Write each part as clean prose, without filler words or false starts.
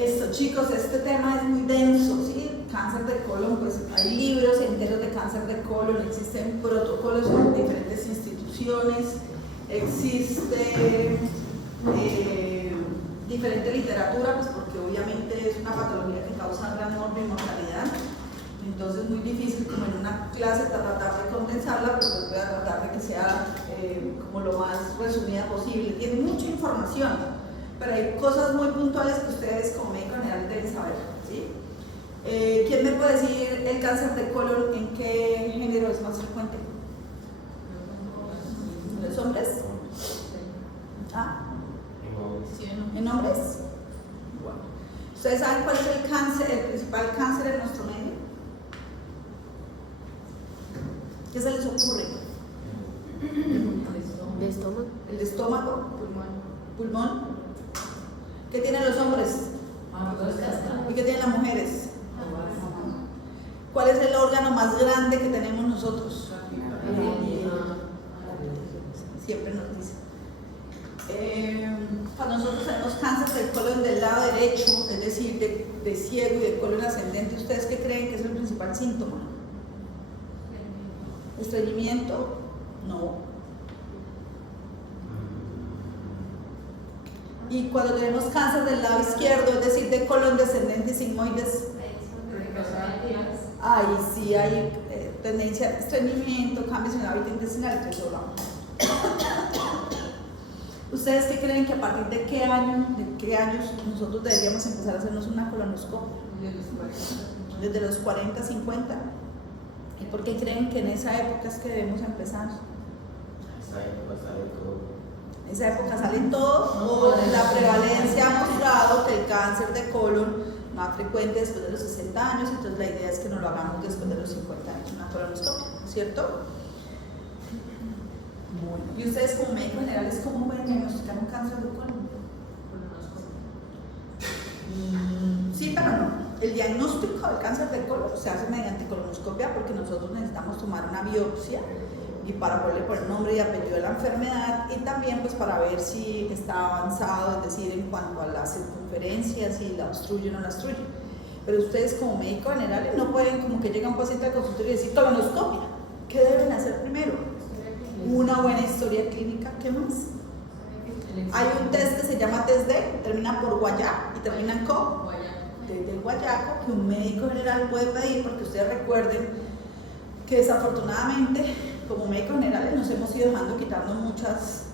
Esto, chicos, este tema es muy denso, ¿sí? Cáncer de colon, pues hay libros enteros de cáncer de colon, existen protocolos en diferentes instituciones, existe diferente literatura, pues porque obviamente es una patología que causa gran muerte y mortalidad. Entonces es muy difícil como en una clase tratar de condensarla, pero pues voy a tratar de que sea como lo más resumida posible. Tiene mucha información, pero hay cosas muy puntuales que ustedes como médico general deben saber, ¿sí? ¿Quién me puede decir el cáncer de colon en qué género es más frecuente? ¿En los hombres? ¿Ah? ¿En hombres? Bueno. ¿Ustedes saben cuál es el cáncer, el principal cáncer en nuestro medio? ¿Qué se les ocurre? ¿El estómago? ¿El de estómago? ¿Pulmón? ¿Qué tienen los hombres? ¿Y qué tienen las mujeres? ¿Cuál es el órgano más grande que tenemos nosotros? Siempre nos dicen. Cuando nosotros tenemos cáncer del colon del lado derecho, es decir, de ciego y de colon ascendente, ¿ustedes qué creen que es el principal síntoma? ¿Estreñimiento? No. Y cuando tenemos cáncer del lado izquierdo, es decir, de colon descendente y sigmoides, ahí sí hay tendencia a estreñimiento, cambios en el hábito intestinal, entonces hablamos. ¿Ustedes qué creen que a partir de qué años nosotros deberíamos empezar a hacernos una colonoscopia? Desde los 40, 50. ¿Y por qué creen que en esa época es que debemos empezar? Esa época sale todo, o la prevalencia ha mostrado que el cáncer de colon más frecuente después de los 60 años, entonces la idea es que no lo hagamos después de los 50 años, una colonoscopia, ¿cierto? Bueno, y ustedes como médicos generales, ¿cómo pueden diagnosticar un cáncer de colon? Sí, pero no. El diagnóstico del cáncer de colon se hace mediante colonoscopia porque nosotros necesitamos tomar una biopsia y para poderle poner nombre y apellido de la enfermedad y también pues para ver si está avanzado, es decir, en cuanto a las circunferencias, si la obstruye o no la obstruye. Pero ustedes como médicos generales no pueden como que llega un paciente al consultorio y decir colonoscopia. ¿Qué deben hacer primero? Una buena historia clínica. ¿Qué más? Hay un test que se llama test D, termina por guayac y termina en co. Desde el guayaco que un médico general puede pedir, porque ustedes recuerden que desafortunadamente como médicos generales nos hemos ido dejando quitarnos muchas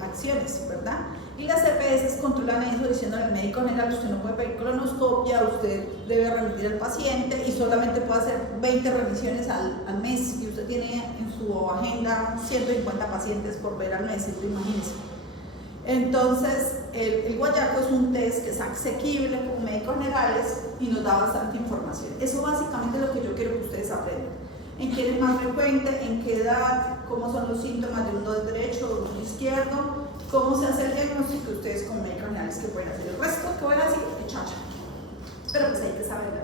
acciones, ¿verdad? Y las EPS controlan eso diciéndole al médico general: usted no puede pedir colonoscopia, usted debe remitir al paciente y solamente puede hacer 20 remisiones al mes y usted tiene en su agenda 150 pacientes por ver al mes, imagínense. Entonces, el guayaco es un test que es asequible como médicos generales y nos da bastante información. Eso básicamente es lo que yo quiero que ustedes aprendan. En quién es más frecuente, en qué edad, cómo son los síntomas de un nodo derecho o de un izquierdo, cómo se hace el diagnóstico, ustedes como médicos generales que pueden hacer. El resto que voy a decir es chacha. Pero pues hay que saberlo.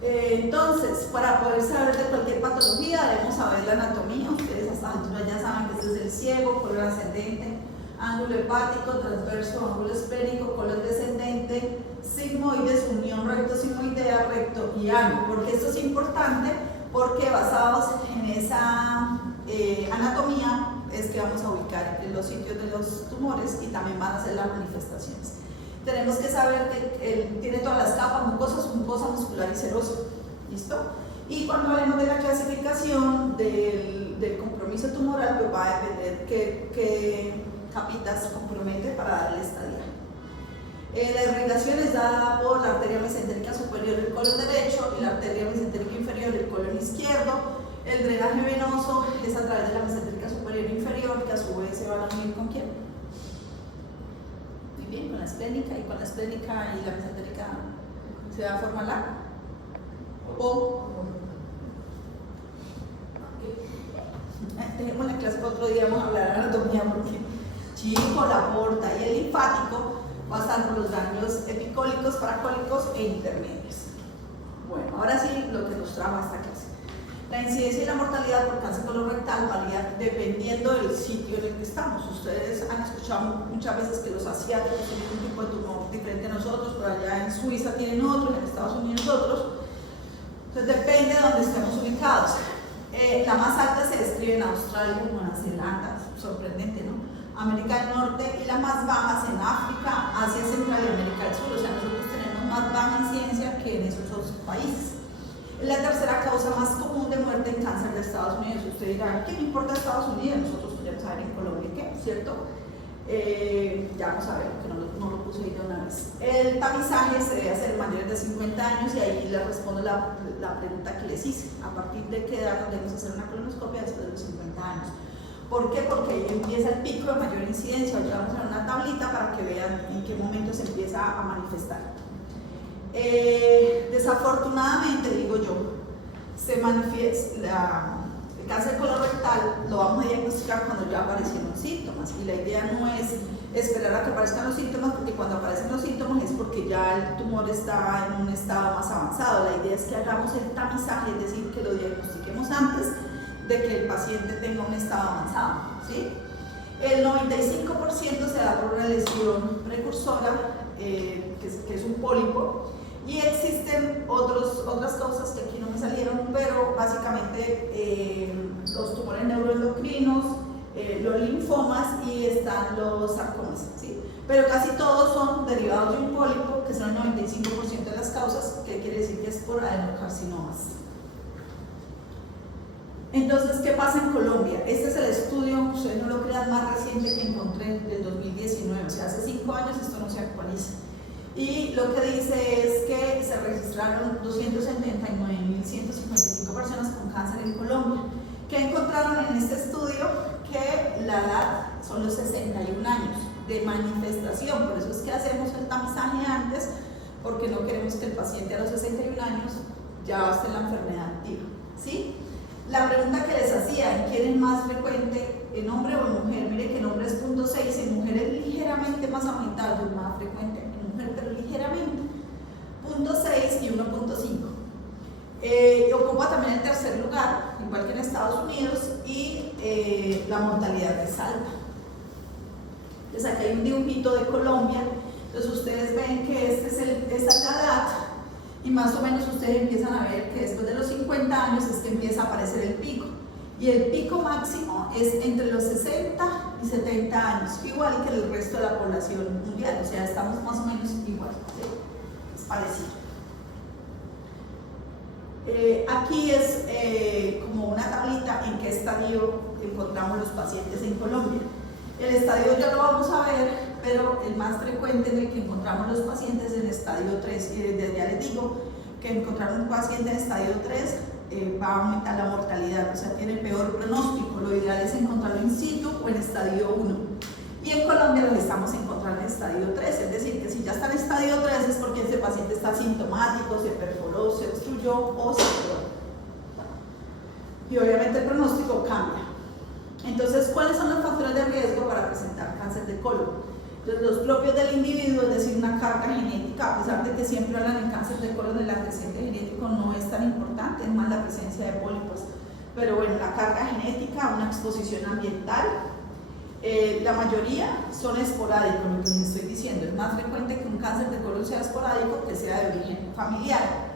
Entonces, para poder saber de cualquier patología debemos saber la anatomía. Ustedes hasta altura ya saben que este es el ciego, colon ascendente, ángulo hepático, transverso, ángulo esplénico, colon descendente, sigmoides, unión recto-sigmoidea, recto y ano. Porque esto es importante, porque basados en esa anatomía es que vamos a ubicar los sitios de los tumores y también van a ser las manifestaciones. Tenemos que saber que él tiene todas las capas, mucosa, muscular y serosa. ¿Listo? Y cuando hablemos de la clasificación del compromiso tumoral, pues va a depender qué capitas compromete para dar el estadio. La irrigación es dada por la arteria mesentérica superior del colon derecho y la arteria mesentérica inferior del colon izquierdo. El drenaje venoso es a través de la mesentérica superior inferior, que a su vez se van a unir con quién. Bien, con la esplénica, y con la esplénica y la mesentérica se va a formar la O. Dejemos la clase para otro día, vamos a hablar de anatomía porque chico, la porta y el linfático pasan por los ganglios epicólicos, paracólicos e intermedios. Bueno, ahora sí lo que nos trajo a esta clase. La incidencia y la mortalidad por cáncer colorectal varía dependiendo del sitio en el que estamos. Ustedes han escuchado muchas veces que los asiáticos tienen un tipo de tumor diferente a nosotros, pero allá en Suiza tienen otros, en Estados Unidos otros. Entonces depende de donde estemos ubicados. La más alta se describe en Australia y Nueva Zelanda, sorprendente, ¿no? América del Norte, y las más bajas en África, Asia Central y América del Sur. O sea, nosotros tenemos más baja incidencia que en esos otros países. Es la tercera causa más común de muerte en cáncer de Estados Unidos. Usted dirá, ¿qué me importa Estados Unidos? Nosotros queremos saber en Colombia qué, ¿cierto? Ya vamos a ver, que no lo puse ahí de una vez. El tamizaje se debe hacer mayores de 50 años y ahí les respondo la pregunta que les hice. ¿A partir de qué edad nos debemos hacer una colonoscopia? Después de los 50 años. ¿Por qué? Porque ahí empieza el pico de mayor incidencia. Ahora vamos a ver una tablita para que vean en qué momento se empieza a manifestar. Desafortunadamente, digo yo, se manifiesta el cáncer colorectal, lo vamos a diagnosticar cuando ya aparecieron síntomas, y la idea no es esperar a que aparezcan los síntomas, porque cuando aparecen los síntomas es porque ya el tumor está en un estado más avanzado. La idea es que hagamos el tamizaje, es decir, que lo diagnostiquemos antes de que el paciente tenga un estado avanzado, ¿sí? El 95% se da por una lesión precursora, que es un pólipo. Y existen otras causas que aquí no me salieron, pero básicamente los tumores neuroendocrinos, los linfomas y están los sarcomas, ¿sí? Pero casi todos son derivados de un pólipo, que son el 95% de las causas, que quiere decir que es por adenocarcinomas. Entonces, ¿qué pasa en Colombia? Este es el estudio, ustedes no lo crean, más reciente que encontré del 2019, o sea, hace 5 años esto no se actualiza. Y lo que dice es que se registraron 279.155 personas con cáncer en Colombia. ¿Qué encontraron en este estudio? Que la edad son los 61 años de manifestación. Por eso es que hacemos el tamizaje antes, porque no queremos que el paciente a los 61 años ya esté en la enfermedad activa, ¿sí? La pregunta que les hacía, ¿en quién es más frecuente, en hombre o en mujer? Mire que en hombre es 0.6, en mujer es ligeramente más aumentado, es más frecuente pero ligeramente, 0.6 y 1.5. Ocupa también el tercer lugar, igual que en Estados Unidos, y la mortalidad es alta. Entonces aquí hay un dibujito de Colombia, entonces ustedes ven que esta es la edad, y más o menos ustedes empiezan a ver que después de los 50 años es que empieza a aparecer el pico. Y el pico máximo es entre los 60 y 70 años, igual que el resto de la población mundial, o sea, estamos más o menos igual, ¿sí? Es parecido. Aquí es como una tablita en qué estadio encontramos los pacientes en Colombia. El estadio ya lo vamos a ver, pero el más frecuente en el que encontramos los pacientes es en estadio 3, y desde ya les digo que encontrar un paciente en estadio 3 va a aumentar la mortalidad, o sea, tiene peor pronóstico. Lo ideal es encontrarlo in situ o en estadio 1. Y en Colombia lo estamos encontrando en estadio 3, es decir, que si ya está en estadio 3 es porque ese paciente está asintomático, se perforó, se obstruyó o se curó. Y obviamente el pronóstico cambia. Entonces, ¿cuáles son los factores de riesgo para presentar cáncer de colon? Entonces, los propios del individuo, es decir, una carga genética, a pesar de que siempre hablan en cáncer de colon, el antecedente genético no es tan importante, es más la presencia de pólipos. Pero bueno, la carga genética, una exposición ambiental, la mayoría son esporádicos, lo que les estoy diciendo. Es más frecuente que un cáncer de colon sea esporádico que sea de origen familiar.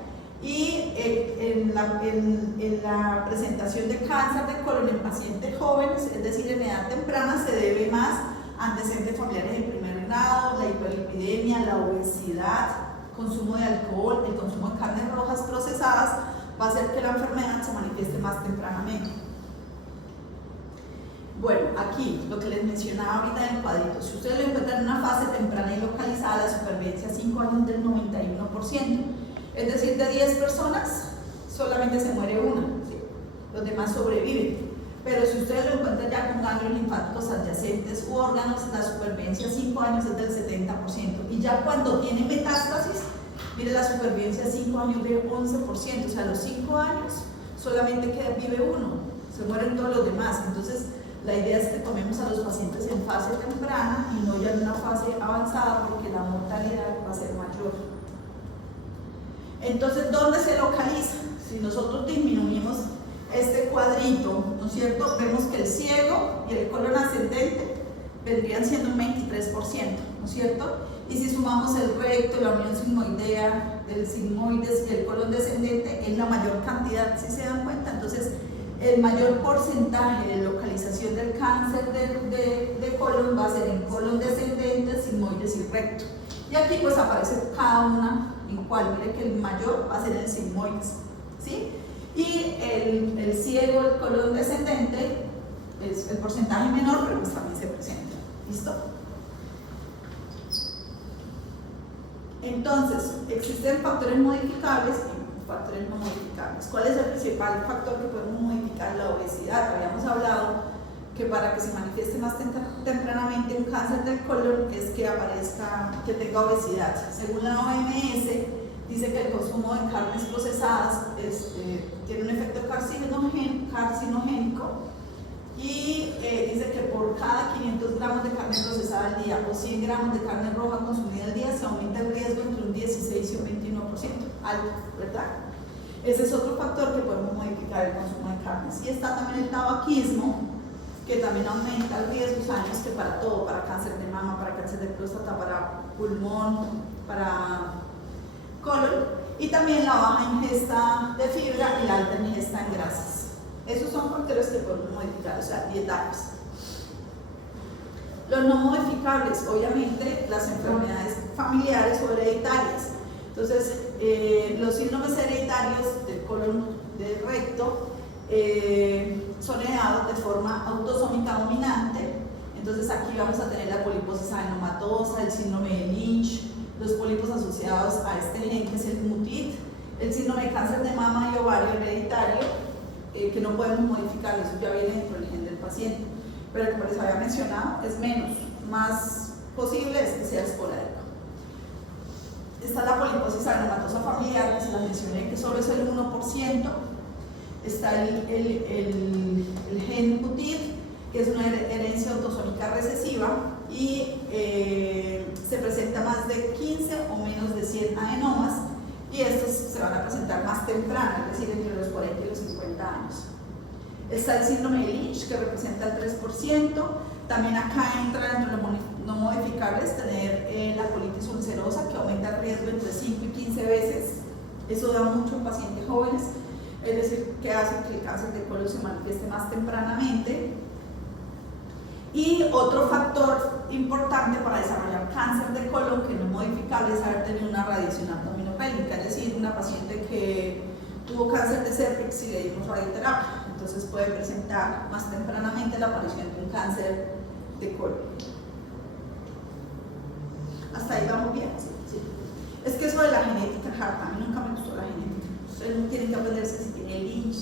Y en la presentación de cáncer de colon en pacientes jóvenes, es decir, en edad temprana, se debe más a antecedentes familiares de primer grado, la hiperlipidemia, la obesidad, consumo de alcohol, el consumo de carnes rojas procesadas, va a hacer que la enfermedad se manifieste más tempranamente. Bueno, aquí lo que les mencionaba ahorita en el cuadrito, si ustedes lo encuentran en una fase temprana y localizada, la supervivencia a 5 años del 91%. Es decir, de 10 personas, solamente se muere una, ¿sí? Los demás sobreviven. Pero si ustedes lo encuentran ya con ganglios linfáticos adyacentes u órganos, la supervivencia a 5 años es del 70%. Y ya cuando tiene metástasis, mire, la supervivencia a 5 años de 11%. O sea, a los 5 años solamente vive uno, se mueren todos los demás. Entonces, la idea es que tomemos a los pacientes en fase temprana y no ya en una fase avanzada, porque la mortalidad va a ser mayor. Entonces, ¿dónde se localiza? Si nosotros disminuimos este cuadrito, ¿no es cierto? Vemos que el ciego y el colon ascendente vendrían siendo un 23%, ¿no es cierto? Y si sumamos el recto, la unión sigmoidea, el sigmoides y el colon descendente, es la mayor cantidad, ¿sí se dan cuenta? Entonces, el mayor porcentaje de localización del cáncer de colon va a ser en colon descendente, sigmoides y recto. Y aquí pues aparece cada una en cual, mire que el mayor va a ser el sigmoides, ¿sí? Y el ciego, el colon descendente, es el porcentaje menor, pero pues también se presenta. ¿Listo? Entonces, existen factores modificables y factores no modificables. ¿Cuál es el principal factor que podemos modificar? La obesidad. Habíamos hablado que para que se manifieste más tempranamente un cáncer del colon es que aparezca, que tenga obesidad. Según la OMS, dice que el consumo de carnes procesadas tiene un efecto carcinogénico y dice que por cada 500 gramos de carne procesada al día o 100 gramos de carne roja consumida al día se aumenta el riesgo entre un 16 y un 21%, alto, ¿verdad? Ese es otro factor que podemos modificar el consumo de carnes. Y está también el tabaquismo, que también aumenta el riesgo, sabemos que para todo, para cáncer de mama, para cáncer de próstata, para pulmón, para colon, y también la baja ingesta de fibra y la alta ingesta en grasas. Esos son factores que podemos modificar, o sea, dietarios. Los no modificables, obviamente, las enfermedades familiares o hereditarias. Entonces, los síndromes hereditarios del colon, del recto, son heredados de forma autosómica dominante. Entonces, aquí vamos a tener la poliposis adenomatosa, el síndrome de Lynch, los pólipos asociados a este gen que es el MUTIT, el síndrome de cáncer de mama y ovario hereditario, que no podemos modificar, eso ya viene dentro del gen del paciente, pero como les había mencionado, es menos, más posible es que sea esporádico. Está la poliposis adenomatosa familiar, que se la mencioné, que solo es el 1%, está el gen MUTIT, que es una herencia autosómica recesiva y se presenta más de 15 o menos de 100 adenomas, y estos se van a presentar más temprano, es decir, entre los 40 y los 50 años. Está el síndrome de Lynch, que representa el 3%. También acá entra dentro de los no modificables tener la colitis ulcerosa, que aumenta el riesgo entre 5 y 15 veces. Eso da mucho en pacientes jóvenes, es decir, que hace que el cáncer de colon se manifieste más tempranamente. Y otro factor importante para desarrollar cáncer de colon que no es modificable es haber tenido una radiación abdominopélvica, es decir, una paciente que tuvo cáncer de cervix y le dimos radioterapia, entonces puede presentar más tempranamente la aparición de un cáncer de colon. ¿Hasta ahí vamos bien? Sí. Es que eso de la genética, a mí nunca me gustó la genética. Ustedes no tienen que aprenderse si tiene Lynch.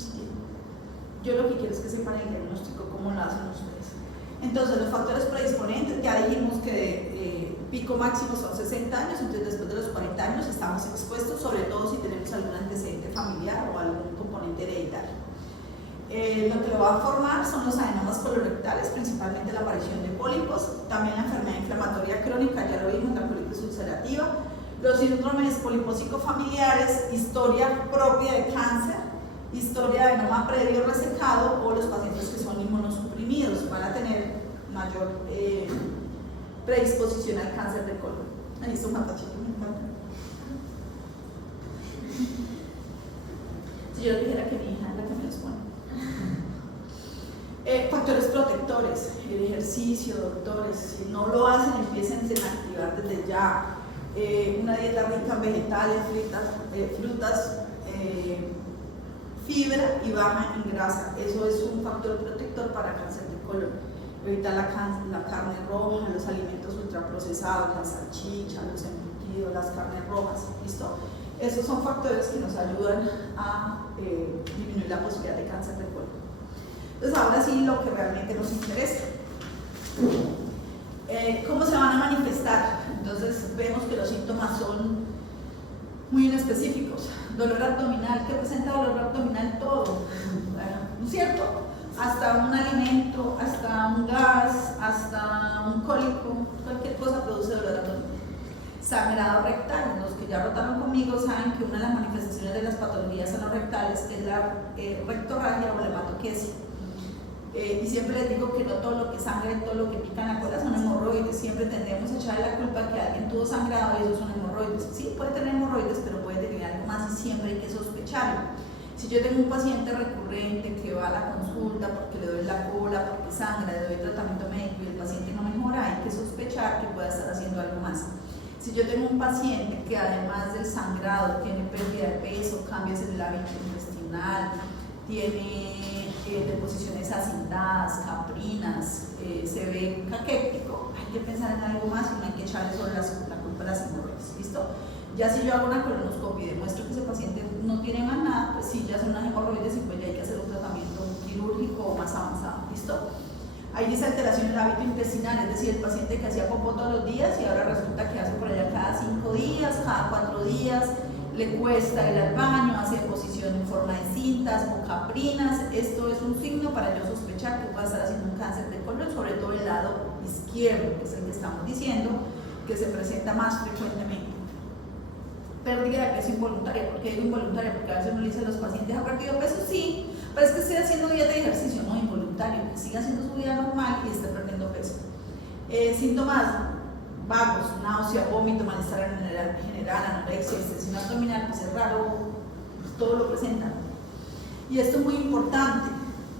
Yo lo que quiero es que sepan el diagnóstico, cómo lo hacen ustedes. Entonces, los factores predisponentes, ya dijimos que pico máximo son 60 años, entonces después de los 40 años estamos expuestos, sobre todo si tenemos algún antecedente familiar o algún componente hereditario. Lo que lo va a formar son los adenomas colorectales, principalmente la aparición de pólipos, también la enfermedad inflamatoria crónica, ya lo vimos, la colitis ulcerativa, los síndromes polipósico-familiares, historia propia de cáncer, historia de adenoma previo resecado, o los pacientes que son inmunosuprimidos van a tener mayor predisposición al cáncer de colon. Ahí está un matachito, me encanta. Si yo dijera que mi hija es la que me los pone. Factores protectores, el ejercicio, doctores, si no lo hacen, empiecen a activar desde ya. Una dieta rica en vegetales, frutas, fibra y baja en grasa. Eso es un factor protector para cáncer de colon. Evitar la carne roja, los alimentos ultraprocesados, la salchicha, los embutidos, las carnes rojas, ¿listo? Esos son factores que nos ayudan a disminuir la posibilidad de cáncer de colon. Entonces ahora sí lo que realmente nos interesa. ¿Cómo se van a manifestar? Entonces vemos que los síntomas son muy inespecíficos. Dolor abdominal, ¿qué presenta dolor abdominal? Todo, ¿no es cierto? Hasta un alimento, hasta un gas, hasta un cólico, cualquier cosa produce dolor abdominal. Sangrado rectal. Los que ya rotaron conmigo saben que una de las manifestaciones de las patologías anorectales es la rectorragia o la hematoquesia. Y siempre les digo que no todo lo que sangra y todo lo que pica en la cola son hemorroides. Siempre tendemos a echarle la culpa que alguien tuvo sangrado y esos son hemorroides. Sí, puede tener hemorroides, pero puede tener algo más y siempre hay que sospecharlo. Si yo tengo un paciente recurrente que va a la consulta porque le doy la cola, porque sangra, le doy tratamiento médico y el paciente no mejora, hay que sospechar que pueda estar haciendo algo más. Si yo tengo un paciente que además del sangrado tiene pérdida de peso, cambios en el hábito intestinal, tiene deposiciones acintadas, caprinas, se ve caquético, hay que pensar en algo más y no hay que echarle sobre la culpa a las hemorroides, ¿listo? Ya si yo hago una colonoscopia y demuestro que ese paciente no tiene más nada, pues sí, ya son unas hemorroides y pues ya hay que hacer un tratamiento quirúrgico o más avanzado, ¿listo? Hay dice alteración en el hábito intestinal, es decir, el paciente que hacía popó todos los días y ahora resulta que hace por allá cada 5 días, cada 4 días, le cuesta ir al baño, hace posición en forma de cintas o caprinas. Esto es un signo para yo sospechar que pueda estar haciendo un cáncer de colon, sobre todo el lado izquierdo, que es el que estamos diciendo, que se presenta más frecuentemente. Pérdida de peso involuntaria. ¿Por qué digo involuntaria? Porque a veces uno le dice a los pacientes, ¿ha perdido peso? Sí, pero es que estoy haciendo dieta y ejercicio, no involuntario, que siga haciendo su vida normal y esté perdiendo peso. Síntomas vagos, náusea, vómito, malestar general, anorexia, extensión abdominal, pues es raro, pues todo lo presentan. Y esto es muy importante,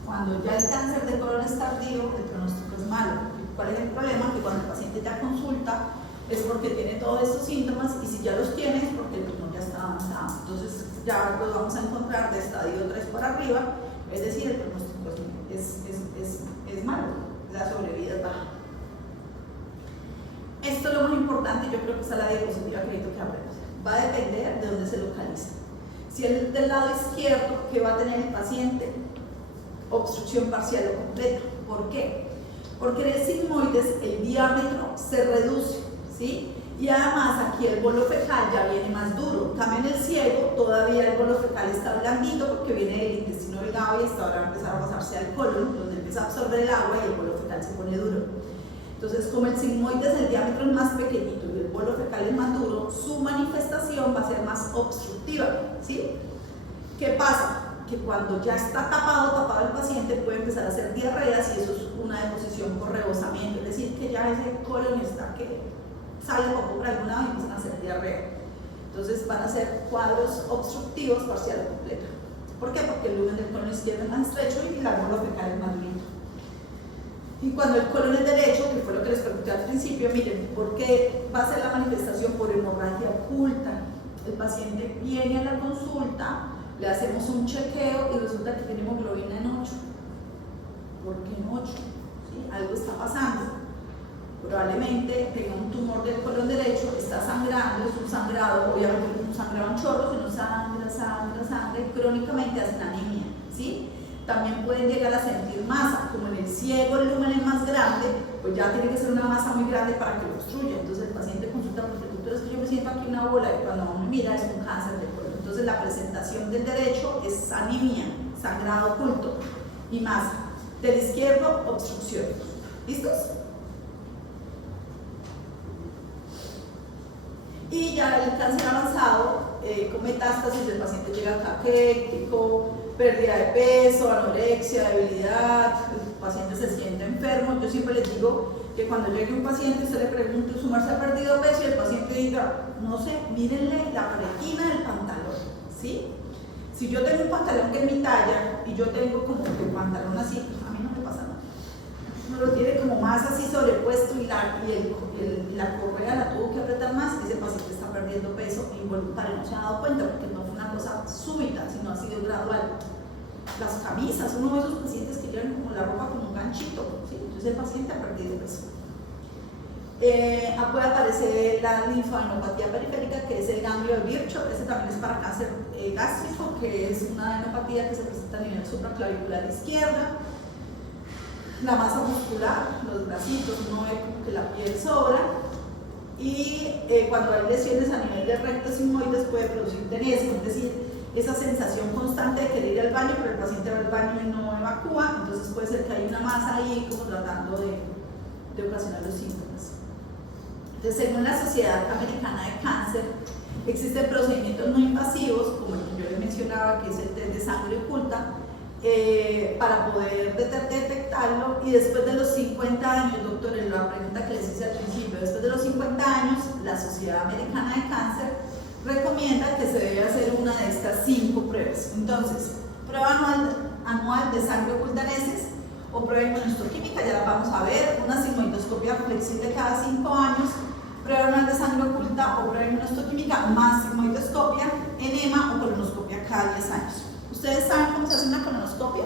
cuando ya el cáncer de colon es tardío, el pronóstico es malo. ¿Cuál es el problema? Que cuando el paciente ya consulta, es porque tiene todos estos síntomas y si ya los tiene es porque el tumor ya está avanzado. Entonces ya los vamos a encontrar de estadio 3 para arriba, es decir, el pronóstico es malo, la sobrevida es baja. Esto es lo más importante, yo creo que esta es la diapositiva que necesito que hablemos. Va a depender de dónde se localiza. Si es del lado izquierdo, ¿qué va a tener el paciente? Obstrucción parcial o completa. ¿Por qué? Porque en el sigmoides el diámetro se reduce, ¿sí? Y además aquí el bolo fecal ya viene más duro. En cambio en el ciego todavía el bolo fecal está blandito porque viene del intestino delgado y hasta ahora va a empezar a pasarse al colon, donde empieza a absorber el agua y el bolo fecal se pone duro. Entonces, como el sigmoides el diámetro es más pequeñito y el bolo fecal es más duro, su manifestación va a ser más obstructiva, ¿sí? ¿Qué pasa? Que cuando ya está tapado el paciente puede empezar a hacer diarreas y eso es una deposición por rebosamiento, es decir, que ya ese colon está que sale poco por algún lado y empiezan a hacer diarrea. Entonces van a ser cuadros obstructivos parcial o completa. ¿Por qué? Porque el lumen del colon izquierdo es más estrecho y el bolo fecal es más durito. Y cuando el colon es derecho, que fue lo que les pregunté al principio, miren, ¿por qué va a ser la manifestación? Por hemorragia oculta. El paciente viene a la consulta, le hacemos un chequeo y resulta que tiene hemoglobina en 8. ¿Por qué en 8? ¿Sí? Algo está pasando. Probablemente tenga un tumor del colon derecho, está sangrando, es un sangrado, obviamente no sangraban chorros, sino sangra, y crónicamente hacen anemia, ¿sí? También pueden llegar a sentir masa, como en el ciego el lumen es más grande, pues ya tiene que ser una masa muy grande para que lo obstruya. Entonces el paciente consulta porque el doctor es que yo me siento aquí una bola y cuando uno mira es un cáncer de colon. Entonces la presentación del derecho es anemia, sangrado oculto y masa. Del izquierdo, obstrucción. ¿Listos? Y ya el cáncer avanzado, con metástasis, el paciente llega caquético, pérdida de peso, anorexia, debilidad, el paciente se siente enfermo. Yo siempre les digo que cuando llegue un paciente usted le pregunte, ¿su merced ha perdido peso? Y el paciente diga, no sé, mírenle la pretina del pantalón, ¿sí? Si yo tengo un pantalón que es mi talla y yo tengo como que el pantalón así, a mí no me pasa nada. Uno lo tiene como más así sobrepuesto y la correa la tuvo que apretar más y ese paciente está perdiendo peso involuntario, no se ha dado cuenta porque no fue una cosa súbita, sino ha sido gradual. Las camisas, uno de esos pacientes que llevan como la ropa como un ganchito, ¿sí? Entonces el paciente ha perdido peso. Puede aparecer la linfadenopatía periférica, que es el ganglio de Virchow. Ese también es para cáncer gástrico, que es una adenopatía que se presenta a nivel supraclavicular izquierda. La masa muscular, los bracitos, uno ve como que la piel sobra. Y cuando hay lesiones a nivel de recto sigmoides puede producir tenesmo, es decir, esa sensación constante de querer ir al baño, pero el paciente va al baño y no evacúa, entonces puede ser que hay una masa ahí como tratando de ocasionar los síntomas. Entonces, según la Sociedad Americana de Cáncer, existen procedimientos no invasivos, como el que yo les mencionaba, que es el test de sangre oculta, para poder detectarlo, y después de los 50 años, doctores, la pregunta que les hice al principio, después de los 50 años, la Sociedad Americana de Cáncer recomienda que se debe hacer una de estas 5 pruebas. Entonces, prueba anual de sangre oculta en heces, o prueba inmunohistoquímica, ya la vamos a ver, una sigmoidoscopia flexible cada 5 años, prueba anual de sangre oculta o prueba inmunohistoquímica más sigmoidoscopia, enema o colonoscopia cada 10 años. ¿Ustedes saben cómo se hace una colonoscopia?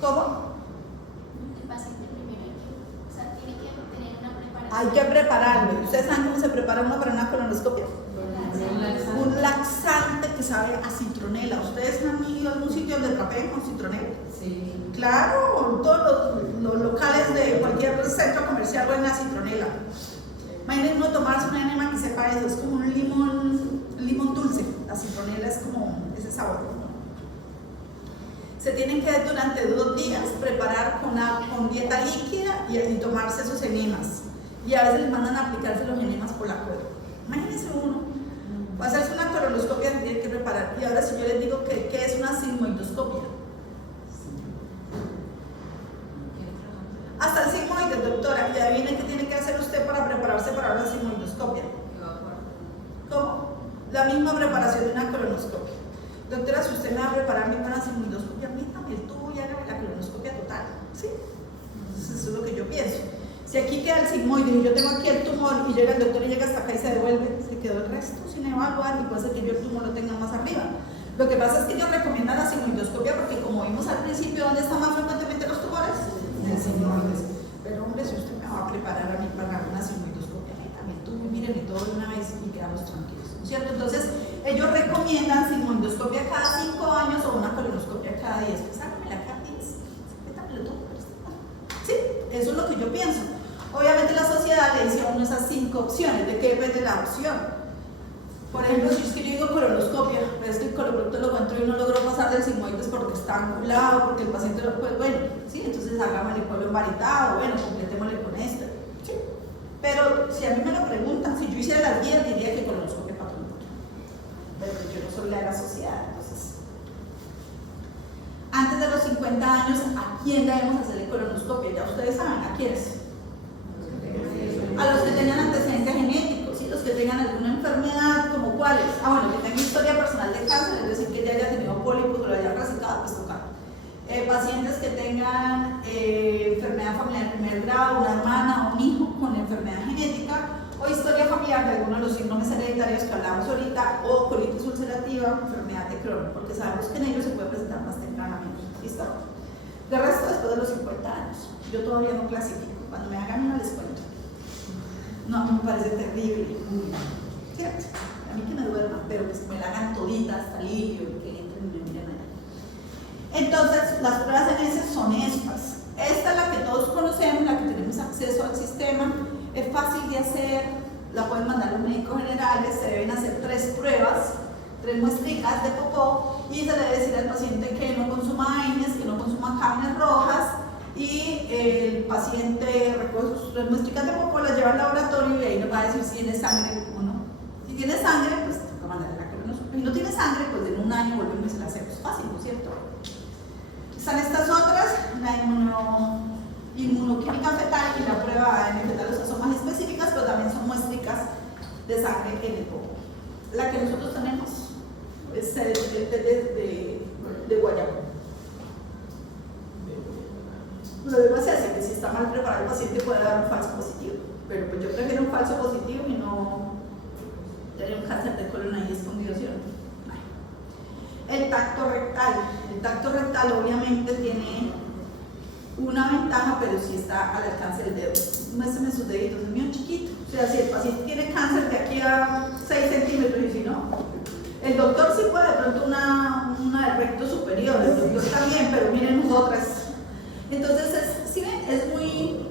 ¿Cómo? El paciente primero tiene que tener una preparación. Hay que prepararlo. ¿Ustedes saben cómo se prepara uno para una colonoscopia? Un laxante que sabe a citronela. ¿Ustedes han ido a algún sitio donde trapeen con citronela? Sí. Claro, todos los locales de cualquier centro comercial huelen a citronela. Imaginen uno tomarse una enema que sepa eso, es como un limón dulce. La citronela es como ese sabor. Se tienen que durante 2 días preparar con dieta líquida y tomarse esos enemas. Y a veces les mandan a aplicarse los enemas por la cola. Imagínense uno, va a hacerse una colonoscopia que tiene que preparar. Y ahora si yo les digo que ¿qué es una sigmoidoscopia? Hasta el sigmoide, doctora, y adivinen qué tiene que hacer usted para prepararse para una sigmoidoscopia. ¿Cómo? La misma preparación de una colonoscopia. Doctora, si usted me va a preparar para una sigmoidoscopia, métame el tubo y hágame la colonoscopia total. ¿Sí? Entonces, eso es lo que yo pienso. Si aquí queda el sigmoide y yo tengo aquí el tumor y llega el doctor y llega hasta acá y se devuelve, se quedó el resto sin evaluar y puede ser que yo el tumor lo tenga más arriba. Lo que pasa es que ellos recomiendan la sigmoidoscopia porque, como vimos al principio, ¿dónde están más frecuentemente los tumores? En sigmoides. Pero hombre, si usted me va a preparar a mí para una sigmoidoscopia, también tú mírenme todo de una vez y quedamos tranquilos, ¿no es cierto? Entonces, ellos recomiendan sigmoidoscopia cada 5 años o una colonoscopia cada 10. Pues hágame la cada 10. Sí, eso es lo que yo pienso. Obviamente la sociedad le dice a uno esas 5 opciones. ¿De qué depende la opción? Por ejemplo, si es que yo digo colonoscopia, pero es que el coloproctólogo entró y no logró pasar del sigmoides porque está angulado, porque el paciente lo puede, bueno, sí, entonces hagámosle colon varitado, bueno, completémosle con esto. Sí. Pero si a mí me lo preguntan, si yo hiciera las guías, diría que colonoscopia patológica. Pero yo no soy la sociedad, entonces. Antes de los 50 años, ¿a quién debemos hacerle colonoscopia? Ya ustedes saben, ¿a quiénes? A los que tengan antecedentes genéticos, ¿sí? Los que tengan alguna enfermedad, como cuáles. Bueno, que tengan historia personal de cáncer, es decir, que ya haya tenido pólipos o lo haya resecado, pues tocar. Pacientes que tengan enfermedad familiar de primer grado, una hermana o un hijo con enfermedad genética, o historia familiar de alguno de los síndromes hereditarios que hablamos ahorita, o colitis ulcerativa, enfermedad de Crohn, porque sabemos que en ellos se puede presentar más tempranamente. ¿Listo? De resto, después de los 50 años, yo todavía no clasifico. Cuando me hagan una les cuento. No, me parece terrible. ¿Cierto? A mí que me duerman, pero que me la hagan todita hasta alivio y que entren y me miren allá. Entonces, las pruebas en heces son estas. Esta es la que todos conocemos, la que tenemos acceso al sistema. Es fácil de hacer, la pueden mandar los médicos generales. Se deben hacer 3 pruebas, 3 muestricas de popó, y se le debe decir al paciente que no consuma AINES, que no consuma carnes rojas, y el paciente recoge sus muestricas de popó, las lleva al laboratorio y ahí nos va a decir si tiene sangre o no. Si tiene sangre, pues toca mandarle la colonoscopia. Si no tiene sangre, pues en un año volvemos y se la hacemos. Fácil, ¿no es cierto? Están estas otras, la inmunoquímica fetal y la prueba en fetal, o sea, son más específicas, pero también son muestricas de sangre en el popó. La que nosotros tenemos es de guayabo. Lo demás es ese, que si está mal preparado el paciente puede dar un falso positivo, pero pues yo prefiero un falso positivo y no tener un cáncer de colon ahí escondido, ¿sí? El tacto rectal. El tacto rectal obviamente tiene una ventaja, pero sí está al alcance del dedo. Muéstrame sus deditos, es mío chiquito. O sea, si el paciente tiene cáncer de aquí a 6 centímetros y si no, el doctor sí puede de pronto una del recto superior, el doctor también, pero miren nosotras. Entonces, ¿sí ven? Es muy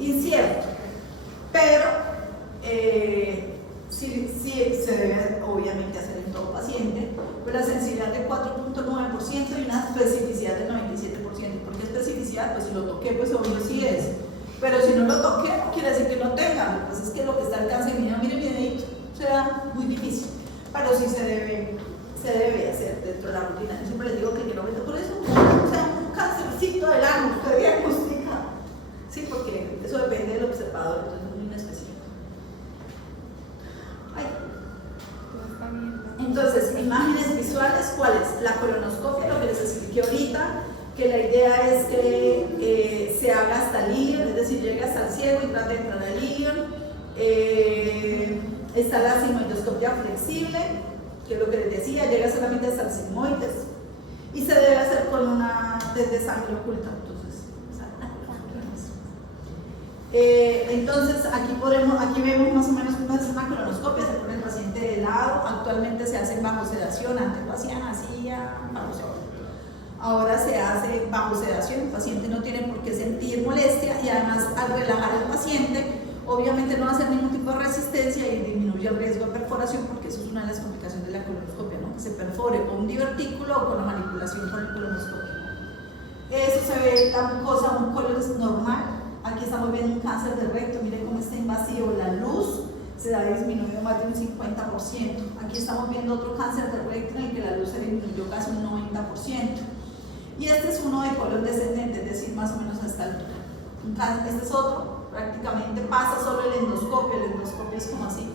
incierto, pero sí se debe obviamente hacer en todo paciente, con la sensibilidad de 4.9% y una especificidad del 97%. ¿Por qué especificidad? Pues si lo toqué, pues obvio sí no lo toque no quiere decir que no tenga, lo que pasa es que lo que está al alcance de mire mi dedito, o sea, muy difícil, pero sí se debe hacer dentro de la rutina. Yo siempre les digo que no meta por eso, o sea, un cáncercito del ano, usted diagnostica, sí, porque eso depende del observador, entonces es muy inespecífico. Entonces, imágenes visuales, ¿cuáles? La colonoscopia, lo que les expliqué ahorita, que la idea es que se haga hasta el ilion, es decir, llegue hasta el ciego y trate de entrar al ilion. Está la sigmoidoscopia flexible, que es lo que les decía, llega solamente hasta el sigmoides y se debe hacer con una test de sangre oculta. Entonces aquí vemos más o menos cómo es una colonoscopia, se pone el paciente de lado, actualmente se hace bajo sedación, antes lo hacían así bajo sedación. Ahora se hace bajo sedación, el paciente no tiene por qué sentir molestia y además al relajar al paciente obviamente no va a hacer ningún tipo de resistencia y disminuye el riesgo de perforación, porque eso es una de las complicaciones de la colonoscopia, ¿no? Que se perfore con un divertículo o con la manipulación con el colonoscopio. Eso se ve la cosa, un colon normal. Aquí estamos viendo un cáncer de recto, miren cómo está invasivo, la luz se ha disminuido más de un 50%. Aquí estamos viendo otro cáncer de recto en el que la luz se disminuyó casi un 90%. Y este es uno de colon descendente, es decir, más o menos a esta altura. Este es otro, prácticamente pasa solo el endoscopio es como así.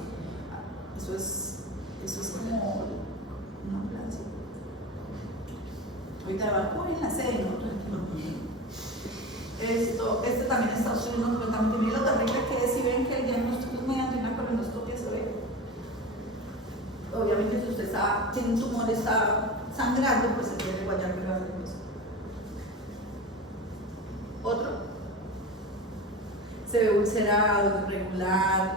Eso es como una ambulancia. Ahorita va en la sede, ¿no? Este también está obstruyendo completamente. Miren lo terrible que es, si ven que el diagnóstico es mediante una colonoscopia, se ve. Obviamente si usted tiene un tumor, está sangrando, pues se debe guayar que va a hacer eso. Otro. Se ve ulcerado, irregular,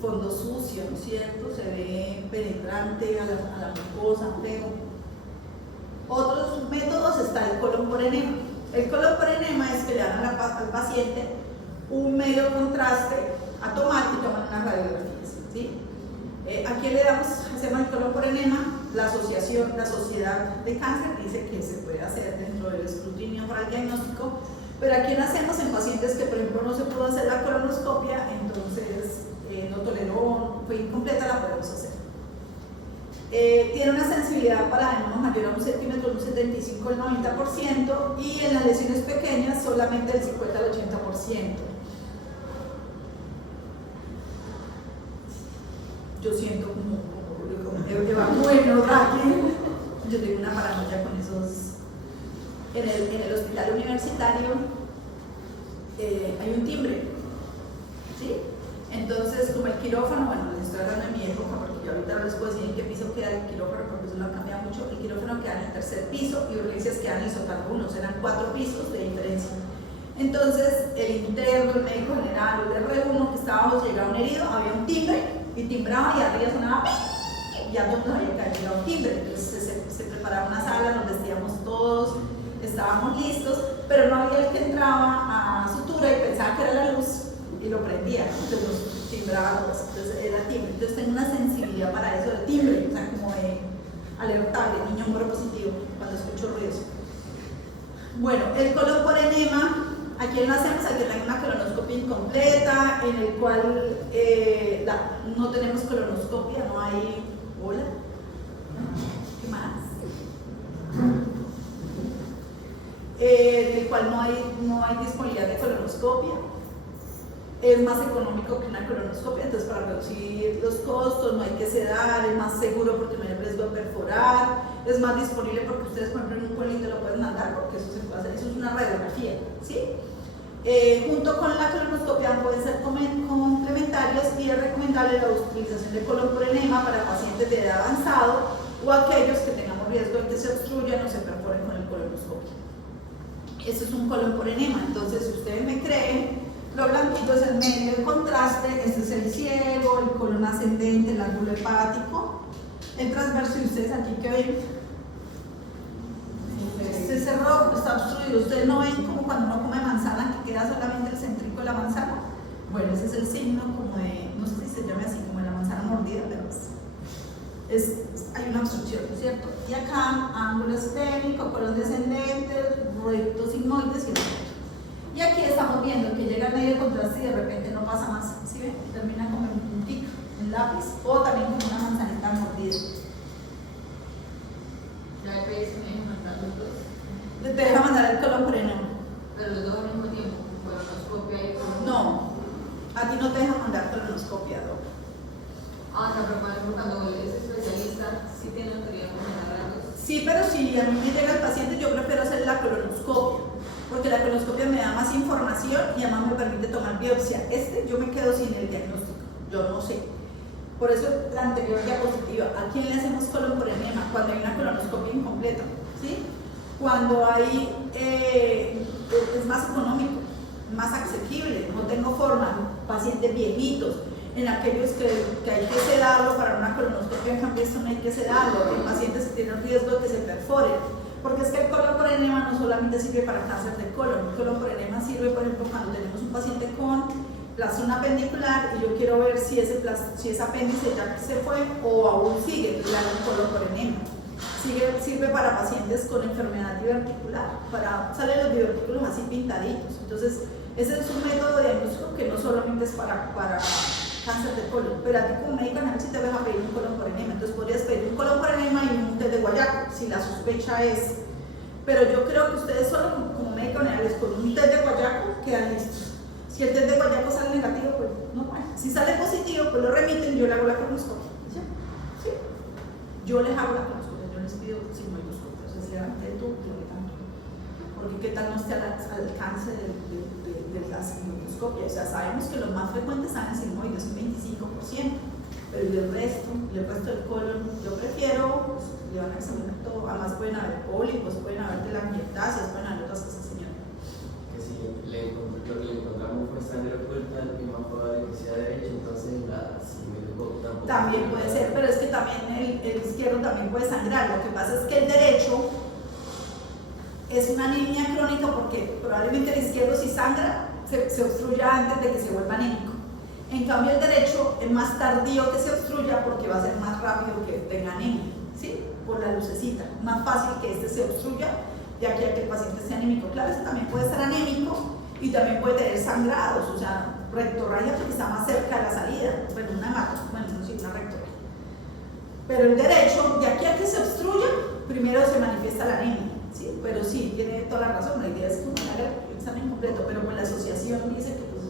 fondo sucio, ¿no es cierto? Se ve penetrante a la mucosa, feo. Otros métodos está el colon por enema. El colon por enema es que le dan al paciente un medio contraste a tomar y toman unas radiografías, ¿sí? Aquí le hacemos el colon por enema. La sociedad de cáncer dice que se puede hacer dentro del escrutinio para el diagnóstico, pero aquí lo hacemos en pacientes que, por ejemplo, no se pudo hacer la colonoscopia, entonces no toleró, fue incompleta, la podemos hacer. Tiene una sensibilidad para adenoma mayor a 1 centímetro, un 75 al 90%, y en las lesiones pequeñas solamente el 50 al 80%. Yo siento como bueno, yo tengo una paranoia con esos. En el hospital universitario hay un timbre, ¿sí? Entonces, como el quirófano, bueno, les estoy hablando de mi época, porque yo ahorita no les puedo decir en qué piso queda el quirófano, porque eso no ha cambiado mucho. El quirófano queda en el tercer piso y urgencias quedan en el sótano 1, eran 4 pisos de diferencia. Entonces, el interno, el médico general, el R1 que estábamos, llegaba un herido, había un timbre y timbraba y arriba sonaba y ya todos había caído un timbre. Entonces se preparaba una sala, nos vestíamos todos, estábamos listos, pero no había el que entraba a sutura y pensaba que era la luz y lo prendía, entonces nos timbraba, entonces era timbre. Entonces tengo una sensibilidad para eso de timbre, o sea, como de alertable, niño moro positivo, cuando escucho ruidos. Bueno, el colon por enema. Aquí lo hacemos, aquí hay una colonoscopia incompleta, en el cual no tenemos colonoscopia, no hay. ¿Hola? ¿Qué más? En el cual no hay disponibilidad de colonoscopia. Es más económico que una colonoscopia, entonces para reducir los costos no hay que sedar, es más seguro porque no hay riesgo de perforar, es más disponible porque ustedes, por ejemplo, en un pueblito lo pueden mandar porque eso se puede hacer, eso es una radiografía, ¿sí? Junto con la colonoscopia pueden ser complementarios y es recomendable la utilización de colon por enema para pacientes de edad avanzado o aquellos que tengamos riesgo de que se obstruyan o se perforen con el colonoscopio. Eso es un colon por enema, entonces si ustedes me creen, lo blanquito es el medio de contraste, este es el ciego, el colon ascendente, el ángulo hepático, el transverso y ustedes aquí que ven. Este cerró, está obstruido. Ustedes no ven como cuando uno come manzana que queda solamente el céntrico de la manzana. Bueno, ese es el signo como de, no sé si se llame así, como de la manzana mordida, pero hay una obstrucción, ¿no es cierto? Y acá, ángulo esténico, colon descendente, recto sigmoides y recto. Y aquí estamos viendo viendo que llega al medio de contraste y de repente no pasa más, ¿sí ven? Termina como un tic, un lápiz, o también como una manzanita mordida. La EPS me deja mandar los dos. Te deja mandar el colon por enema. Pero los dos al mismo tiempo, colonoscopia y colon. No, a ti no te deja mandar colonoscopia, ¿no? Ah, no, pero por ejemplo, cuando es especialista, sí tiene autoridad para mandar los dos. Sí, pero si a mí me llega el paciente, yo prefiero hacer la colonoscopia, porque la colonoscopia me da más información y además me permite tomar biopsia. Yo me quedo sin el diagnóstico, yo no sé. Por eso la anterior diapositiva, ¿a quién le hacemos colon por enema? Cuando hay una colonoscopia incompleta, ¿sí? Cuando hay, es más económico, más asequible, no tengo forma, pacientes viejitos, en aquellos que hay que sedarlo para una colonoscopia, en cambio esto no hay que sedarlo, en pacientes que tienen riesgo de que se perforen, porque es que el colon por enema no solamente sirve para cáncer de colon, el colon por enema sirve, por ejemplo, cuando tenemos un paciente con zona apendicular y yo quiero ver si ese apéndice ya se fue o aún sigue, le hago un colon por enema. Sirve para pacientes con enfermedad diverticular, salen los divertículos así pintaditos. Entonces, ese es un método de diagnóstico que no solamente es para cáncer de colon, pero a ti como médico anal sí te vas a pedir un colon por enema. Entonces, podrías pedir un colon por enema y un test de guayaco, si la sospecha es. Pero yo creo que ustedes solo como médico anal con un test de guayaco quedan listos. Si el test de guayaco sale negativo, pues no vale. Si sale positivo, pues lo remiten y yo le hago la colonoscopia. ¿Sí? ¿Sí? Yo les hago la colonoscopia, yo les pido sigmoidoscopia, o sea, si levante tú, yo le tanto. Porque qué tal no esté al alcance de la sigmoidoscopia. O sea, sabemos que los más frecuentes salen sigmoides, un 25%, pero el resto del colon, yo prefiero, pues, le van a examinar todo. Además pueden haber pólipos, pueden haber telangiectasias, pueden haber otras cosas, señor. Que si lo que le encontramos fue sangre oculta, es más probable que sea derecho, entonces si me tocó tampoco. También puede ser, pero es que también el izquierdo también puede sangrar. Lo que pasa es que el derecho es una anemia crónica porque probablemente el izquierdo si sangra se obstruya antes de que se vuelva anémico. En cambio el derecho es más tardío que se obstruya porque va a ser más rápido que tenga anemia, ¿sí? Por la lucecita, más fácil que este se obstruya de aquí a que el paciente esté anémico. Claro, este también puede estar anémico y también puede tener sangrados, o sea, rectorragia porque está más cerca de la salida, bueno, una rectorragia. Pero el derecho, de aquí a que se obstruya, primero se manifiesta la anemia, ¿sí? Pero sí, tiene toda la razón, la idea es que uno haga el examen completo, pero pues la asociación dice que pues,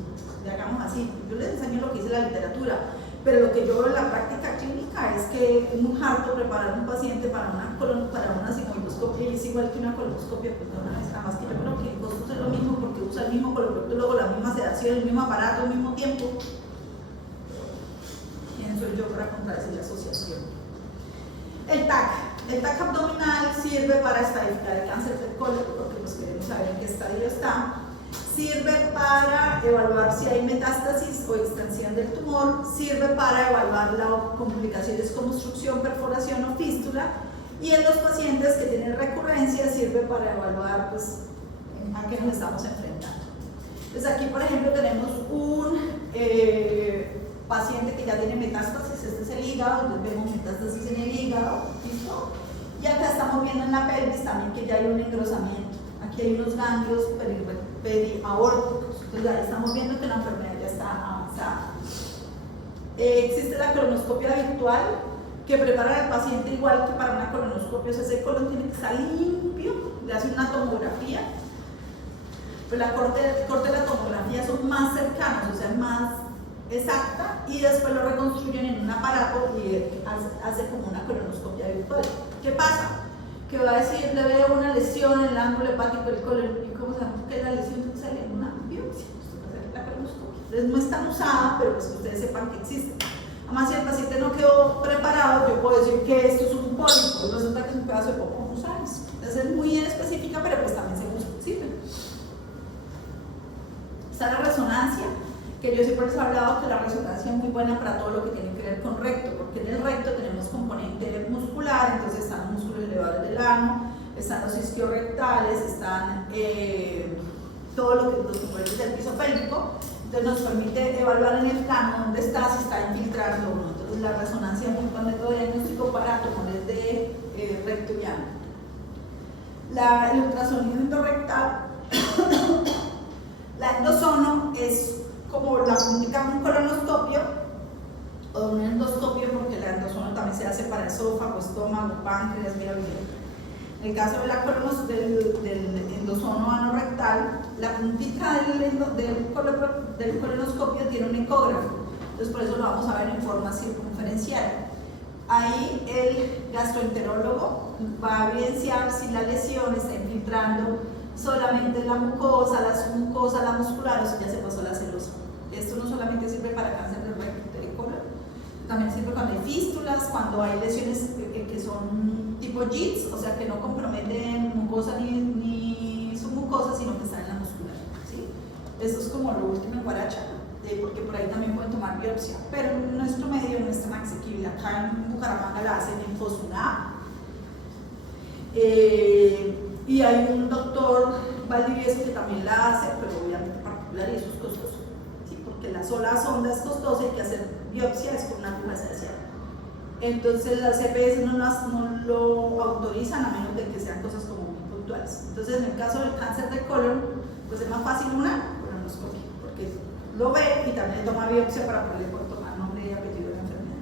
le hagamos así. Yo les enseño lo que dice la literatura, pero lo que yo veo en la práctica clínica es que es muy harto preparar un paciente para una sigmoidoscopia y es igual que una colonoscopia, pues no, nada más que yo creo que el costo es lo mismo porque usa el mismo coloproctólogo, la misma sedación, el mismo aparato, al mismo tiempo. ¿Quién soy yo para contradecir la asociación? El TAC abdominal sirve para estadificar el cáncer del colon, porque pues queremos saber en qué estadio está. Sirve para evaluar si hay metástasis o extensión del tumor, sirve para evaluar las complicaciones como obstrucción, perforación o fístula, y en los pacientes que tienen recurrencia sirve para evaluar pues, a qué nos estamos enfrentando. Entonces aquí por ejemplo tenemos un paciente que ya tiene metástasis, este es el hígado, entonces vemos metástasis en el hígado, ¿listo? Y acá estamos viendo en la pelvis también que ya hay un engrosamiento, aquí hay unos ganglios periaórticos, entonces ahí estamos viendo que la enfermedad ya está avanzada. Existe la colonoscopia virtual que prepara al paciente igual que para una colonoscopia, o sea, ese colon tiene que estar limpio, le hace una tomografía, pues la corte de la tomografía son más cercanos, o sea, es más exacta, y después lo reconstruyen en un aparato y hace como una colonoscopia virtual. ¿Qué pasa? Que va a decir, le veo una lesión en el ángulo hepático del colon, y cómo sabemos que es la lesión que sale en una biopsia, esto va a ser la colonoscopia. Entonces no es tan usada, pero pues que ustedes sepan que existe. Además, si el paciente no quedó preparado, yo puedo decir que esto es un pólipo, resulta que es un pedazo de popó, no sabes. Entonces es muy específica, pero pues también se usa, ¿sí? Está la resonancia, que yo siempre les he hablado que la resonancia es muy buena para todo lo que tiene que ver con recto, porque en el recto tenemos componente muscular, entonces están los músculos elevadores del ano, están los isquiorrectales, están todos los componentes del piso pélvico, entonces nos permite evaluar en el plano dónde está, si está infiltrando o no. Entonces la resonancia es muy buen método diagnóstico para tumores de recto y ano. El ultrasonido endorrectal, La endosono es como la puntica de un colonoscopio o un endoscopio, porque la endosono también se hace para esófago, estómago, páncreas, mira bien. En el caso de del endosono anorectal, la puntica del colonoscopio tiene un ecógrafo, entonces por eso lo vamos a ver en forma circunferencial. Ahí el gastroenterólogo va a evidenciar si la lesión está infiltrando solamente la mucosa, la submucosa, la muscular, o si ya se pasó la serosa. Esto no solamente sirve para cáncer de recto y colon, también sirve cuando hay fístulas, cuando hay lesiones que son tipo JITS, o sea que no comprometen mucosa ni submucosa, sino que están en la muscular, ¿sí? Eso es como lo último en Guaracha, porque por ahí también pueden tomar biopsia, pero en nuestro medio no es tan asequible. Acá en Bucaramanga la hacen en Fosuna, y hay un doctor Valdivieso que también la hace, pero obviamente particular, y eso es costoso, ¿sí? Porque la sola sonda es costosa, hay que hacer biopsia, es con una aguja especial. Entonces las CPS no lo autorizan a menos de que sean cosas como muy puntuales. Entonces en el caso del cáncer de colon, pues es más fácil una colonoscopia, porque lo ve y también le toma biopsia para poderle tomar nombre y apellido de la enfermedad.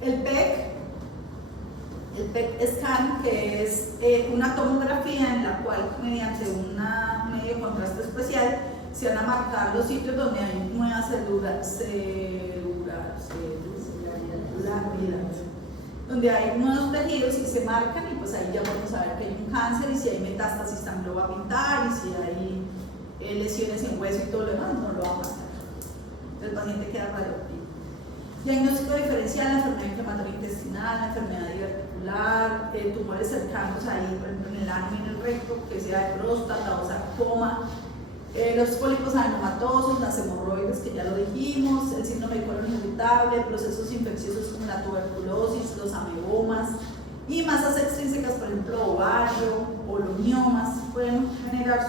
El PET scan, que es una tomografía en la cual mediante un medio de contraste especial se van a marcar los sitios donde hay nuevas células, donde hay nuevos tejidos y se marcan, y pues ahí ya vamos a ver que hay un cáncer, y si hay metástasis también lo va a pintar, y si hay lesiones en hueso y todo lo demás no lo va a marcar. El paciente queda radioactivo. Diagnóstico diferencial: la enfermedad inflamatoria intestinal, la enfermedad diverticular, tumores cercanos ahí, por ejemplo en el ano y en el recto, que sea de próstata o sarcoma, los pólipos adenomatosos, las hemorroides, que ya lo dijimos, el síndrome de colon irritable, procesos infecciosos como la tuberculosis, los amebomas, y masas extrínsecas, por ejemplo ovario o los miomas, pueden generar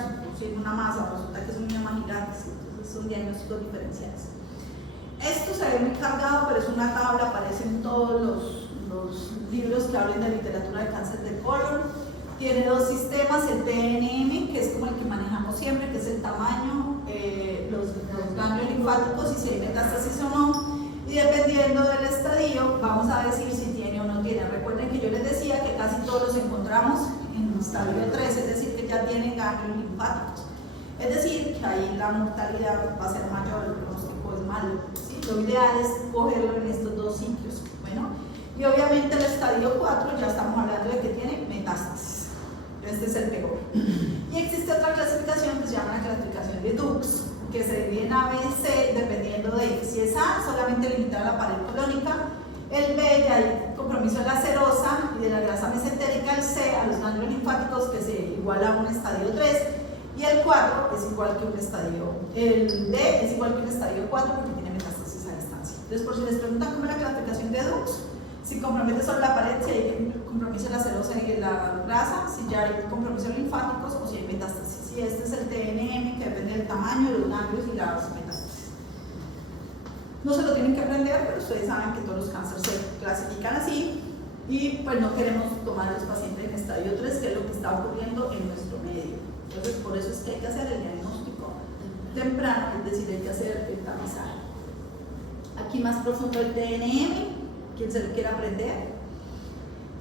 una masa, resulta que es un mioma gigante, entonces son diagnósticos diferenciales. Esto se ve muy cargado, pero es una tabla, aparece en todos los libros que hablen de literatura de cáncer de colon. Tiene dos sistemas: el TNM, que es como el que manejamos siempre, que es el tamaño, los ganglios linfáticos, y si hay metástasis o no, y dependiendo del estadio vamos a decir si tiene o no tiene. Recuerden que yo les decía que casi todos los encontramos en estadio 3, es decir, que ya tienen ganglios linfáticos, es decir, que ahí la mortalidad va a ser mayor, el pronóstico es malo, ¿sí? Lo ideal es cogerlo en estos dos sitios. Bueno, y obviamente el estadio 4 ya estamos hablando de que tiene metástasis. Este es el peor. Y existe otra clasificación que se llama la clasificación de Dux, que se divide en A, B y C, dependiendo de si es A, solamente limitada a la pared colónica; el B, ya hay compromiso de la serosa y de la grasa mesentérica; el C, a los ganglios linfáticos, que se iguala a un estadio 3; y el 4 es igual que un estadio, el D es igual que un estadio 4 porque tiene metástasis a distancia. Entonces, por si les preguntan cómo es la clasificación de Dux: si compromete solo la pared, si hay compromiso de la serosa y de la grasa, si ya hay compromiso linfáticos, o si hay metástasis. Y este es el TNM, que depende del tamaño, de los ganglios y las metástasis. No se lo tienen que aprender, pero ustedes saben que todos los cánceres se clasifican así, y pues no queremos tomar a los pacientes en estadio 3, que es lo que está ocurriendo en nuestro medio. Entonces, por eso es que hay que hacer el diagnóstico temprano, es decir, hay que hacer el tamizaje. Aquí más profundo el TNM, quien se lo quiera aprender.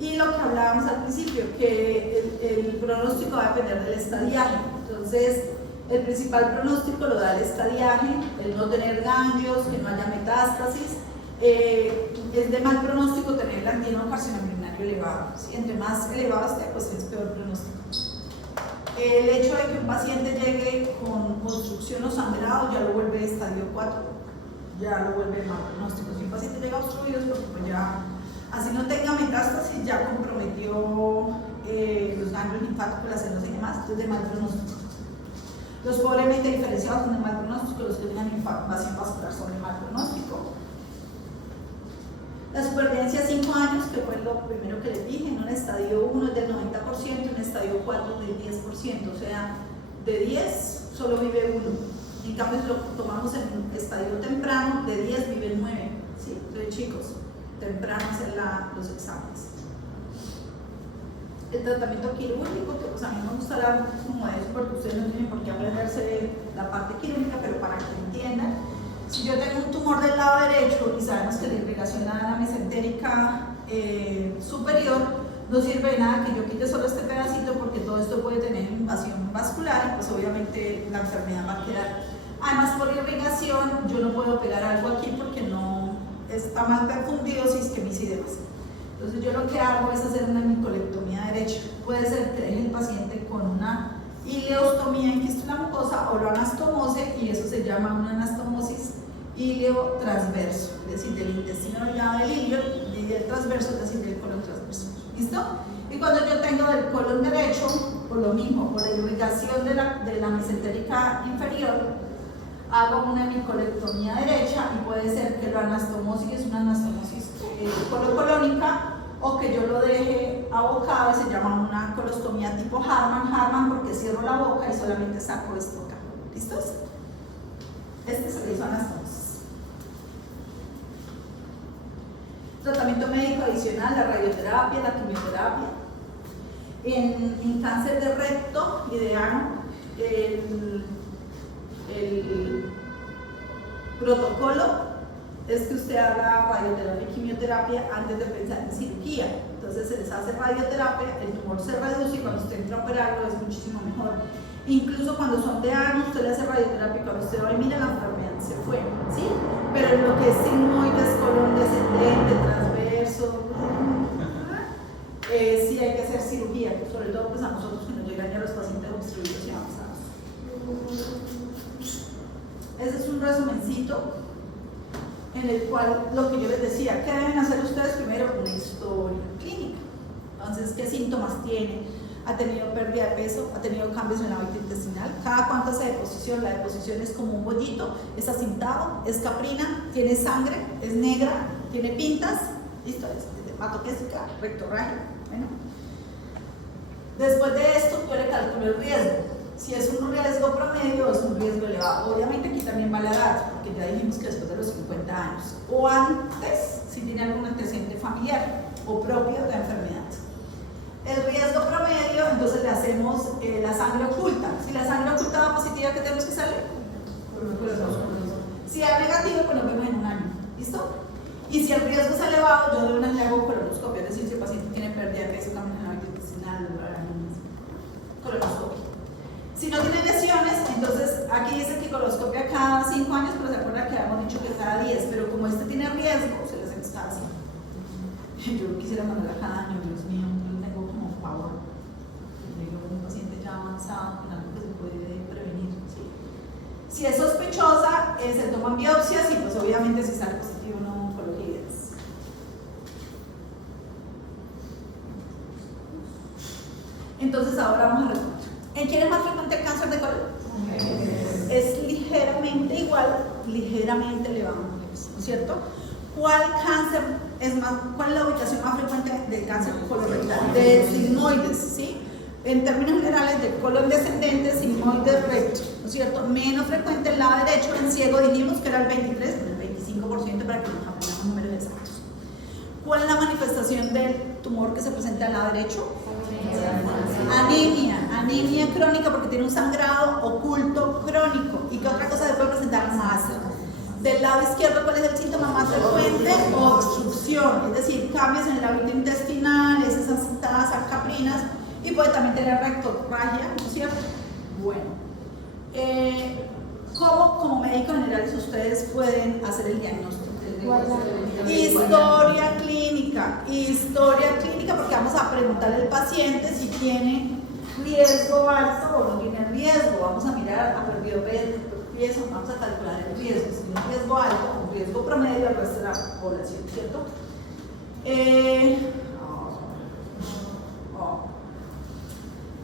Y lo que hablábamos al principio, que el pronóstico va a depender del estadiaje. Entonces, el principal pronóstico lo da el estadiaje, el no tener ganglios, que no haya metástasis. Es de mal pronóstico tener el antígeno carcinogénico elevado, ¿sí? Entre más elevado esté, pues es peor pronóstico. El hecho de que un paciente llegue con obstrucción o sangrado ya lo vuelve estadio 4, ya lo vuelve mal pronóstico. Si un paciente llega obstruido, porque pues ya, así no tenga metástasis, ya comprometió los ganglios linfáticos, las células y demás, entonces de mal pronóstico. Los pobremente diferenciados son de mal pronóstico, los que tengan invasión vascular son de mal pronóstico. La supervivencia a 5 años, que fue lo primero que les dije, en un estadio 1 es del 90%, en un estadio 4 del 10%, o sea, de 10 solo vive 1. En cambio, si lo tomamos en un estadio temprano, de 10 viven 9, ¿sí? Entonces, chicos, temprano hacer los exámenes. El tratamiento quirúrgico, que pues a mí me gusta hablar como de eso porque ustedes no tienen por qué aprenderse la parte quirúrgica, pero para que entiendan, si yo tengo un tumor del lado derecho y sabemos que la irrigación a la mesentérica superior, no sirve de nada que yo quite solo este pedacito porque todo esto puede tener invasión vascular y pues obviamente la enfermedad va a quedar. Además, por irrigación yo no puedo pegar algo aquí porque no está mal perfundido, isquemicia y demás. Entonces yo lo que hago es hacer una hemicolectomía derecha. Puede ser que deje el paciente con una ileostomía en fístula mucosa o lo anastomose, y eso se llama una anastomosis iliotransverso, es decir, del intestino delgado del ilio y del transverso, es decir, del colon transverso. ¿Listo? Y cuando yo tengo del colon derecho, por lo mismo, por la irrigación de la mesentérica inferior, hago una hemicolectomía derecha y puede ser que lo anastomosis es una anastomosis colocolónica o que yo lo deje abocado y se llama una colostomía tipo Harman porque cierro la boca y solamente saco esto acá. ¿Listos? Este se le hizo anastomosis. Tratamiento médico adicional, la radioterapia, la quimioterapia. En cáncer de recto y de ano, el protocolo es que usted haga radioterapia y quimioterapia antes de pensar en cirugía. Entonces se les hace radioterapia, el tumor se reduce y cuando usted entra a operarlo es muchísimo mejor. Incluso cuando son de ano, usted le hace radioterapia y cuando usted va y mira, la enfermedad se fue, ¿sí? Pero en lo que es sigmoides, colon descendente, transverso, sí hay que hacer cirugía, sobre todo pues a nosotros que nos llegan ya los pacientes obstruidos y avanzados. Ese es un resumencito en el cual lo que yo les decía, ¿qué deben hacer ustedes? Primero, una historia clínica. Entonces, ¿qué síntomas tiene? ¿Ha tenido pérdida de peso? ¿Ha tenido cambios en la hábito intestinal? ¿Cada cuánto hace deposición? La deposición es como un bollito, es acintado, es caprina, tiene sangre, es negra, tiene pintas, listo, es hematoquésica, rectorragia. Bueno. Después de esto, yo le calculo el riesgo. Si es un riesgo promedio o es un riesgo elevado. Obviamente aquí también va la edad, porque ya dijimos que después de los 50 años. O antes, si tiene algún antecedente familiar o propio de la enfermedad. El riesgo promedio, entonces le hacemos la sangre oculta. Si la sangre oculta da positiva, ¿qué tenemos que hacerle? Si da negativo, pues nos vemos en un año. ¿Listo? Y si el riesgo es elevado, yo de una le hago colonoscopia, es decir, si el paciente tiene pérdida de peso, cambios en la hábito intestinal, colonoscopia. Si no tiene lesiones, entonces aquí dice que coloscopia cada 5 años, pero se acuerda que habíamos dicho que cada 10, pero como este tiene riesgo, se le hacemos cada 5. Yo quisiera mandarla cada año, Dios mío, yo tengo como pavor. Yo un paciente ya avanzado con algo que se puede prevenir. ¿Sí? Si es sospechosa, se toman biopsias y pues obviamente si sale positivo no oncologías. Entonces ahora vamos a retomar. ¿En quién es más frecuente el cáncer de colon? Es ligeramente igual, ligeramente elevado, ¿no es cierto? ¿Cuál cáncer es más, cuál es la ubicación más frecuente del cáncer colorectal? De sigmoides, ¿sí? En términos generales, de colon descendente, sigmoides recto, ¿no es cierto? Menos frecuente el lado derecho, en ciego dijimos que era el 23, el 25% para que nos aprendamos números exactos. ¿Cuál es la manifestación del tumor que se presenta al lado derecho? Anemia crónica porque tiene un sangrado oculto crónico. ¿Y qué otra cosa se puede presentar? Más. Del lado izquierdo, ¿cuál es el síntoma más frecuente? Obstrucción, es decir, cambios en el hábito intestinal, esas acintadas caprinas, y puede también tener rectorragia, ¿no es cierto? Bueno, ¿cómo como médicos generales ustedes pueden hacer el diagnóstico? Historia clínica, porque vamos a preguntarle al paciente si tiene riesgo alto o no tiene riesgo. Vamos a mirar, ha perdido peso, vamos a calcular el riesgo. Si tiene riesgo alto, un riesgo promedio al resto de la población, ¿cierto?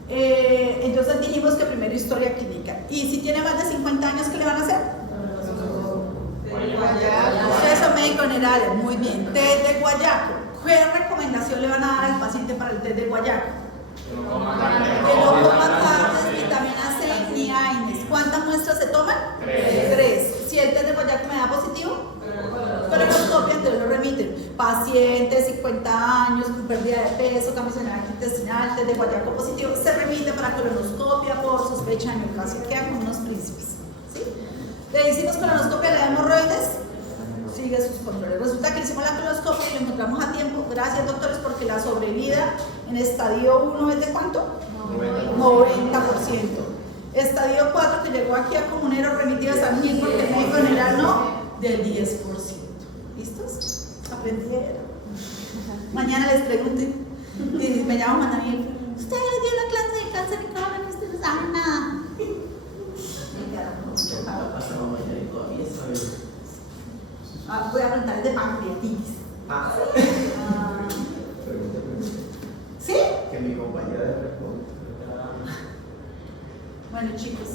Entonces dijimos que primero historia clínica. Y si tiene más de 50 años, ¿qué le van a hacer? Ustedes son médicos generales, muy bien. Té de guayaco. ¿Qué recomendación le van a dar al paciente para el té de guayaco? Que no coma carnes, vitamina C ni AINES. ¿Cuántas muestras se toman? 3. Si el té de guayaco me da positivo, colonoscopia, entonces lo remiten. Pacientes 50 años con pérdida de peso, cambios en el área intestinal, test de guayaco positivo, se remite para colonoscopia por sospecha de neoplasia. Quedan con unos príncipes. ¿Sí? Le hicimos colonoscopia de hemorroides, sigue sus controles. Resulta que hicimos la colonoscopia y lo encontramos a tiempo. Gracias, doctores, porque la sobrevida en estadio 1 es de ¿cuánto? 90%. Estadio 4, que llegó aquí a comunero remitido a San Gil porque el médico general no, del 10%. ¿Listos? Aprendieron. Mañana les pregunten, y me llamo Manuel, ¿ustedes vieron la clase de cáncer y cáncer? Ustedes no saben nada. Pasamos mañana y todavía sabemos. Voy a preguntar de pancreatitis. ¿Sí? Que mi compañera le responde. Bueno, chicos.